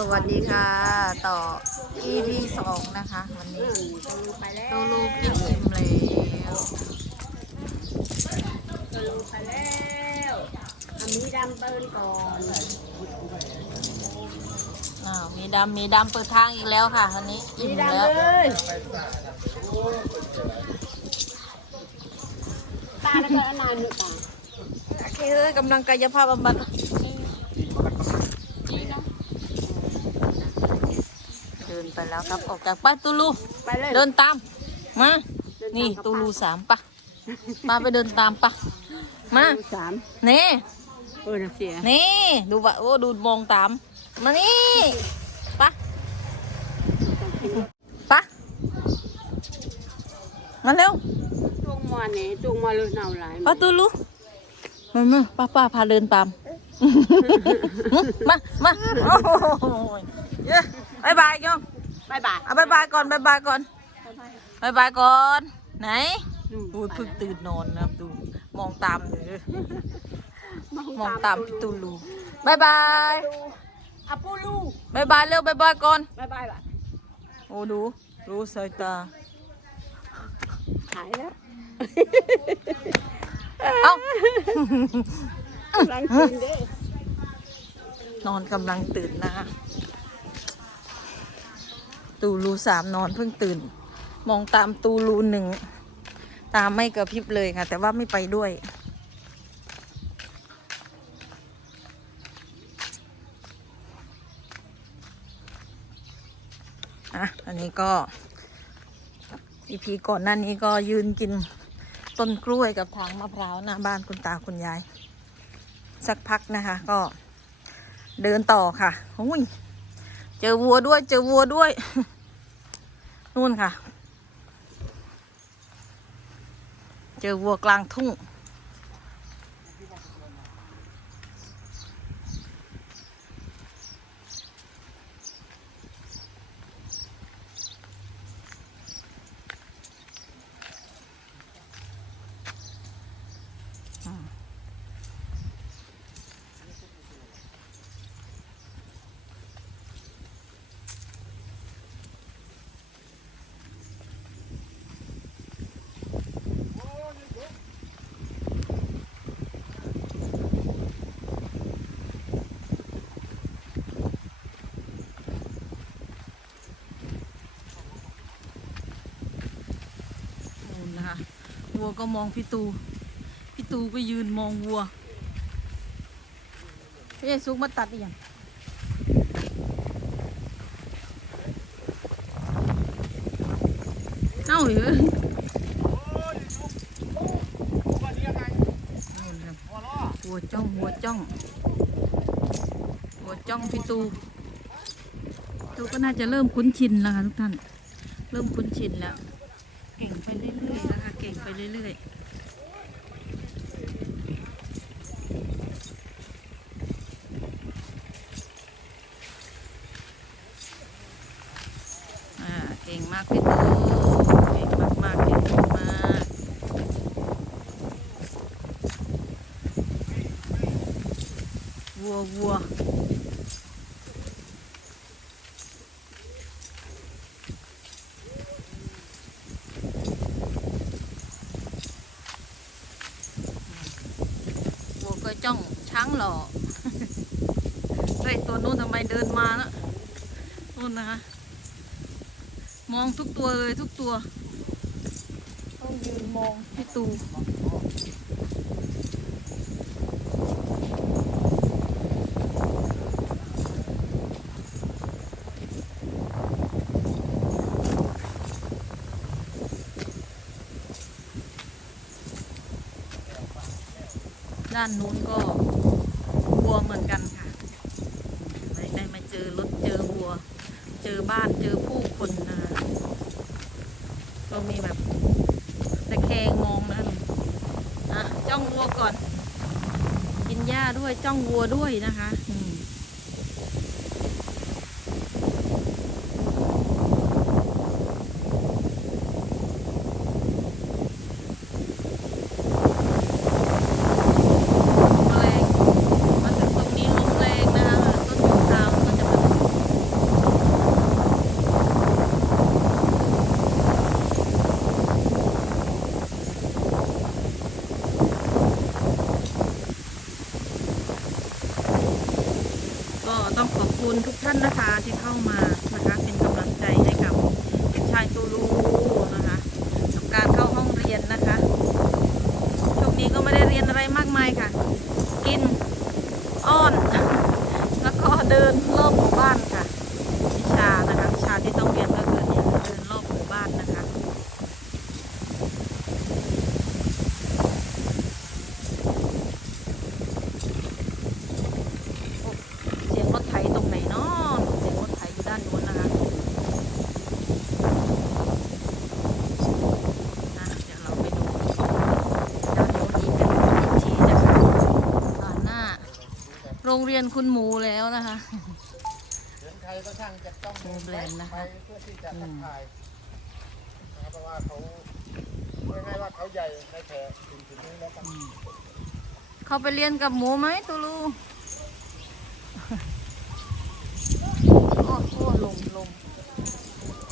สวัสดีค่ะ ต่อ EP สองนะคะ วันนี้ตูลูไปแล้วตูลูกินอิ่มแล้วตูลูไปแล้วเอามีดำเปินก่อนอ้าวมีดำมีดำเปิดทางอีกแล้วค่ะวันนี้มีอิ่มดำแล้วเลยตาแล้วก็นานหนึ่งตาโอเคเอ้ยกำลังกายภาพบำบัดเดิน ไปแล้วครับ ออกจากป้านตูลูไปเลยเดินตามมาเดินตามนี่กับตูลูป้าสามปะมาไปเดินตามปะมาตูลูสามนี่เออน่ะเสียนี่ดูว่าโอ้ดูมองตามมานี่ปะปะมาเร็วจุงมาเนี่ยจุงมาเลยหนาวหลายป้าตูลูมามาป้าป้าพาเดินตามมา มา โอ้ยเย้บายบายโยม บายบายเอาบายบายก่อนบายบายก่อนบายบายก่อน ไหนนู่นดูเพิ่งตื่นนอนนะครับดูมองตามเลยมองตามพี่ตูลูบายบายอาปูลูบายบายเร็วบายบายก่อนบายบายบ่ะโอ้ดูรู้สายตาหายแล้วเอ้ากำลังกินเด้นอนกำลังตื่นนะคะ ตูรูสามนอนเพิ่งตื่น มองตามตูรูหนึ่งตามไม่กระพริบเลยค่ะ แต่ว่าไม่ไปด้วย อะ อันนี้ก็อีพีก่อนหน้านี้ก็ยืนกินต้นกล้วยกับทางมะพร้าวหน้าบ้านคุณตาคุณยาย สักพักนะคะ ก็เดินต่อค่ะโอ้ย เจอวัวด้วย เจอวัวด้วย นู่นค่ะ เจอวัวกลางทุ่ง นู่นนะคะวัว ก็มองพี่ตู พี่ตูก็ยืนมองวัวพี่เอซุกมาตัดอีกอย่างเอ้าเหรอนู่นครัวจ้องวัวจ้องวัวจ้องพี่ตูตูก็น่าจะเริ่มคุ้นชินแล้วค่ะทุกท่าน เริ่มคุ้นชินแล้ว เก่งไปเรื่อย ไปเรื่อยๆเก่งมากพี่ตูเก่งมากๆเก่งมากวัววัวก็จ้องช้างหล่อ เฮ้ยตัวนู้นทำไมเดินมาแล้ว นะคะ มองทุกตัวเลยทุกตัว ต้องยืนมองพี่ตูด้านนู้นก็วัวเหมือนกันค่ะไม่ได้มาเจอรถเจอวัว เจอบ้านเจอผู้คนนะคะก็มีแบบตะแคงมองนะอะจ้องวัวก่อน กินหญ้าด้วย จ้องวัวด้วยนะคะอืมลมแรงมาถึงตรงนี้ลมแรงนะคะต้นยูคามันก็จะแบบ คุณทุกท่านนะคะที่เข้ามานะคะเป็นกำลังใจให้กับเด็กชายตูลูนะคะกับการเข้าห้องเรียนนะคะช่วงนี้ก็ไม่ได้เรียนอะไรมากมายค่ะ กินอ้อน แล้วก็เดินรอบหมู่บ้านค่ะวิชานะคะวิชาที่ต้องเรียนก็คือเนี่ยเดินรอบหมู่บ้านนะคะ เสียงรถไถตรงไหนเนาะเสียงรถไถอยู่ด้านโน้นนะคะอะเดี๋ยวเราไปดูด้านโน้นอีกกันอีกทีนะคะผ่านหน้า โรงเรียนคุณหมูแล้วนะคะเสียงใครก็ช่างจะต้องโรงแรมนะคะไปเพื่อที่จะทักทายนะเพราะว่าเขาไม่ง่ายๆว่าเขาใหญ่ในแถบถึงถึงนี้แล้วกันเขาไปเรียนกับหมูไหมตูลูโอ้โหลมลม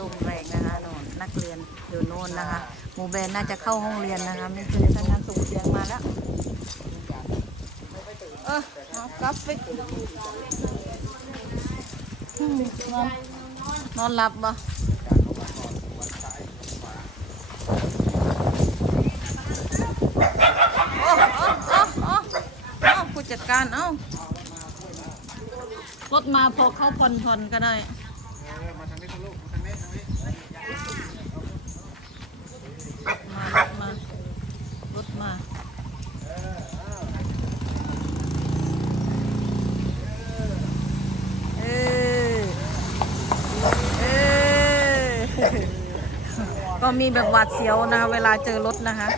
ลมแรงนะคะนนนักเรียนอยู่โน่นนะคะ หมูแบรนด์น่าจะเข้าห้องเรียนนะคะ ไม่เคยท่านนั้นส่งเสียงมาแล้ว เออากาแฟนอนนอนหลับบ่โอ้โอ้โอ้โอ้าผู้จัดการเอ้ารถมาพอเข้าผ่อนผ่อนก็ได้ เออมาทางนี้คุณลูกมาทางนี้ทางนี้ มารถมารถมาเออเออก็ มีแบบหวาดเสียวนะคะ เวลาเจอรถนะคะ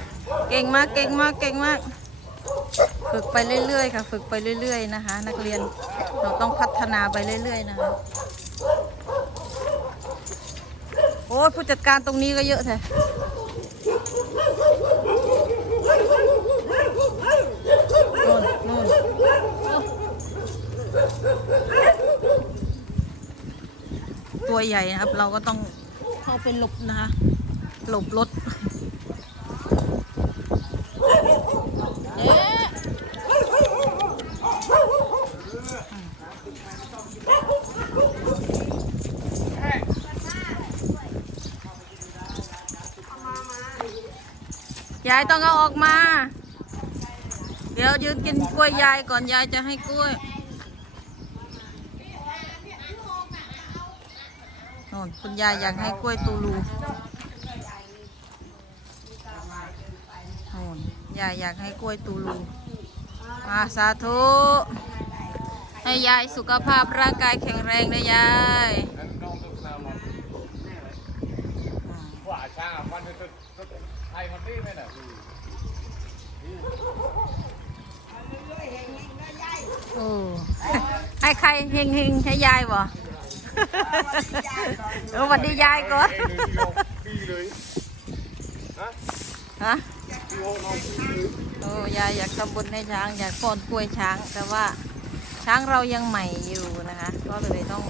เก่งมากเก่งมากเก่งมาก ฝึกไปเรื่อยๆค่ะ ฝึกไปเรื่อย ๆ นะคะ นักเรียนเราต้องพัฒนาไปเรื่อย ๆ นะคะโอ้ผู้จัดการตรงนี้ก็เยอะแท้นู่นนู่นตัวใหญ่นะครับ เราก็ต้องเข้าไปหลบนะคะ หลบรถเอยายต้องเอาออกมา เดี๋ยวยืนกินกล้วยยายก่อนยายจะให้กล้วยนนคุณยายอยากให้กล้วยตูลูโน่น ยายอยากให้กล้วยตูลูมาสาธุให้ยายสุขภาพร่างกายแข็งแรงนะยายนั่นน้องตุ๊กตาหมดว่าช่างวันนี้ตุ๊กตุ๊กไทยมันนี่ไหมน่ะโอ้ให้ใครเฮงเฮงๆให้ยายบ่เออสวัสดียายก่อนเอ้ยเลยที่เราปีเลยฮะฮะที่ โอ้ยายอยากทำบุญให้ช้าง อยากป้อนกล้วยช้าง แต่ว่าช้างเรายังใหม่อยู่นะคะ ก็เลยต้อง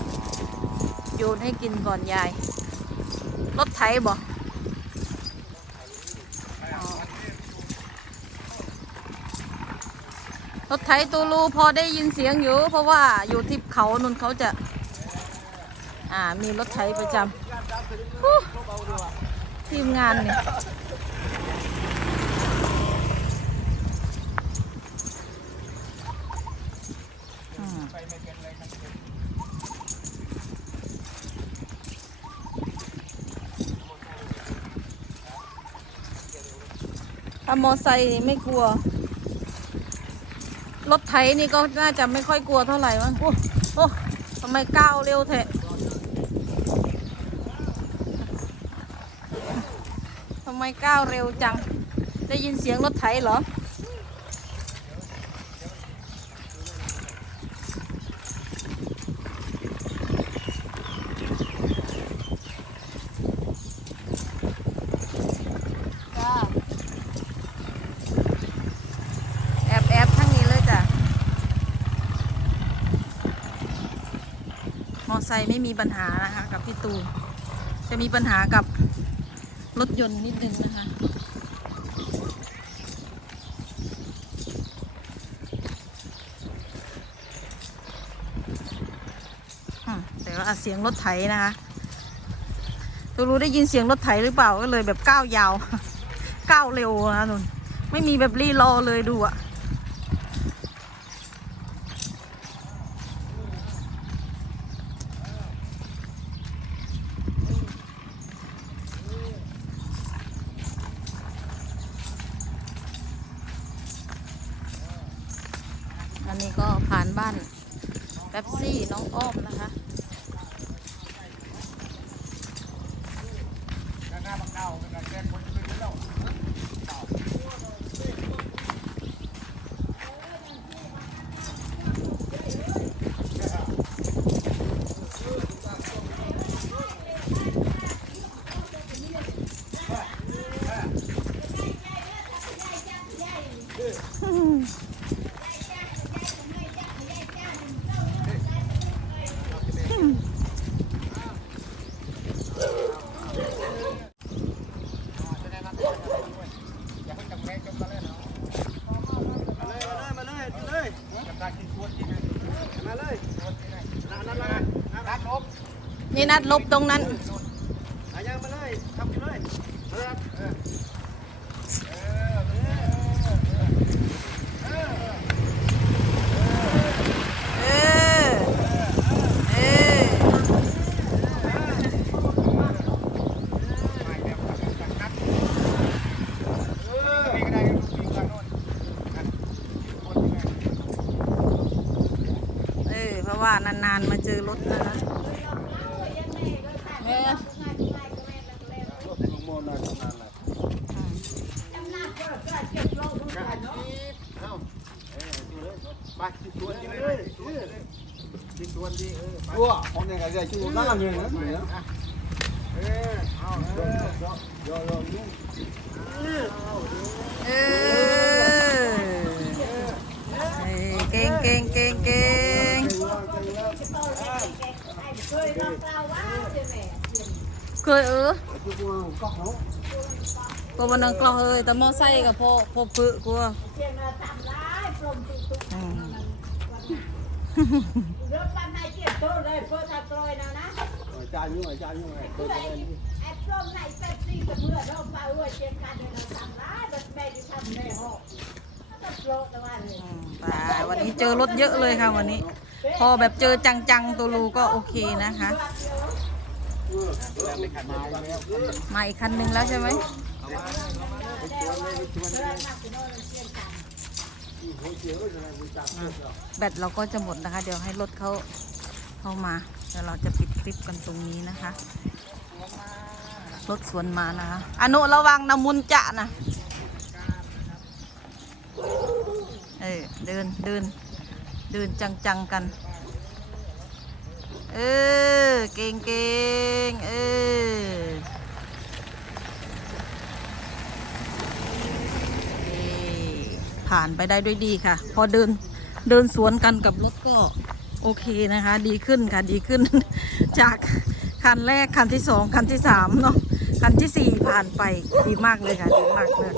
โยนให้กินก่อนยายรถไถบ่อ๋อรถไถตูลูพอได้ยินเสียงอยู่ เพราะว่าอยู่ที่เขานุนเขาจะ อ่ามีรถไถประจำทีมงานเนี่ย ถ้ามอไซค์นี่ไม่กลัว รถไถนี่ก็น่าจะไม่ค่อยกลัวเท่าไหร่มั้งโอ้โอ้ทำไมก้าวเร็วแทะทำไมก้าวเร็วจัง ได้ยินเสียงรถไถเหรอ จ้าแอบแอบทั้งนี้เลยจ้ะ มอ ไซค์ไม่มีปัญหานะคะกับพี่ตูนจะมีปัญหากับรถยนต์นิดนึงนะคะอะเสียงรถไถนะคะตูรู้ได้ยินเสียงรถไถหรือเปล่าก็เลยแบบก้าวยาว ก้าวเร็วนะนุ่นไม่มีแบบรีรอเลยดูอะอันนี้ก็ผ่านบ้านแป๊บซี่น้องอ้อมนะคะ หน้าบังเก่าเป็นการแก้คนเป็นแล้ว อย่าให้จำแรงจำกันเลยเนาะมาเลยมาเลยมาเลยจำได้กินชวนกินเลยมาเลยชวนกินเลยนั่นนั่นนั่นนัดลบ นี่นัดลบตรงนั้น อายังมาเลยทำกินเลยเออเออ เออ เออ ไม่แบบนัดเออมีก็ได้มีกันโน่นนัดคนที่ไหน เออ เพราะว่านานๆมาเจอรถนะคะแม่ ลงโมนเลยทำงานเลย เอ้าเอ้ยดู เลยไปชิดชวนกินเลยชิดชวนดีเออไป Ủa, con này cái gì chứ nó làm gì nữa nhỉ? เออเอาเออ Rồi rồi đúng. เออเออเก่งเก่งเก่งเก่งเคยเออ Chứ cô cóc nó. ก็วันนั้นกลอเอ้ยแต่มอไซค์กับพ่อพ่อปึกกูอะ อืมรถบ้านนายเกียรติโตเลยเพื่อทำกลอยนะนะ Rồi cha như vậy, cha như vậy. เพื่ Tôi อ có ไอ้ lên. ไอ้ปลอมไหนเป็นซีกับเพื่อเราไปเว้ยเจียมกันเลยเราทำร้ายแบบแม่ที่ทำในห้องก็โปรตะวันเลยอืมแต่วันนี้เจอรถเยอะเลยค่ะวันนี้ พอแบบเจอจังๆตัวรูก็โอเคนะคะ มาอีกคันนึงแล้วใช่ไหม แบตเราก็จะหมดนะคะ เดี๋ยวให้รถเขาเข้ามาเดี๋ยวเราจะปิดคลิปกันตรงนี้นะคะ รถสวนมานะคะอนุระวังนะมุนจะนะเออเดินเดินเดินจังๆกัน เออ เก่งเก่งเออเอ่ ผ่านไปได้ด้วยดีค่ะ พอเดินเดินสวนกันกับรถก็โอเคนะคะ ดีขึ้นค่ะดีขึ้น จากคันแรกคันที่สองคันที่สามเนาะคันที่สี่ผ่านไปดีมากเลยค่ะดีมากเลย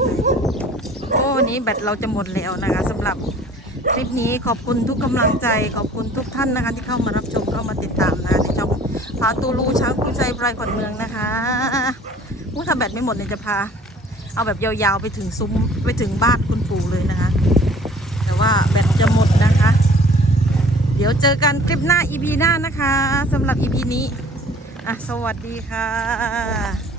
โอ้วันนี้แบตเราจะหมดแล้วนะคะสำหรับคลิปนี้ขอบคุณทุกกำลังใจขอบคุณทุกท่านนะคะ ที่เข้ามารับชมเข้ามาติดตามนะคะในช่องพาตูลูช้างคุณใจปลายขวัญเมืองนะคะอู้ถ้าแบตไม่หมดเนี่ยจะพา เอาแบบยาวๆไปถึงซุ้มไปถึงบ้านคุณปู่เลยนะคะ แต่ว่าแบตจะหมดนะคะ เดี๋ยวเจอกันคลิปหน้า EP หน้านะคะสำหรับ EP นี้อะสวัสดีค่ะ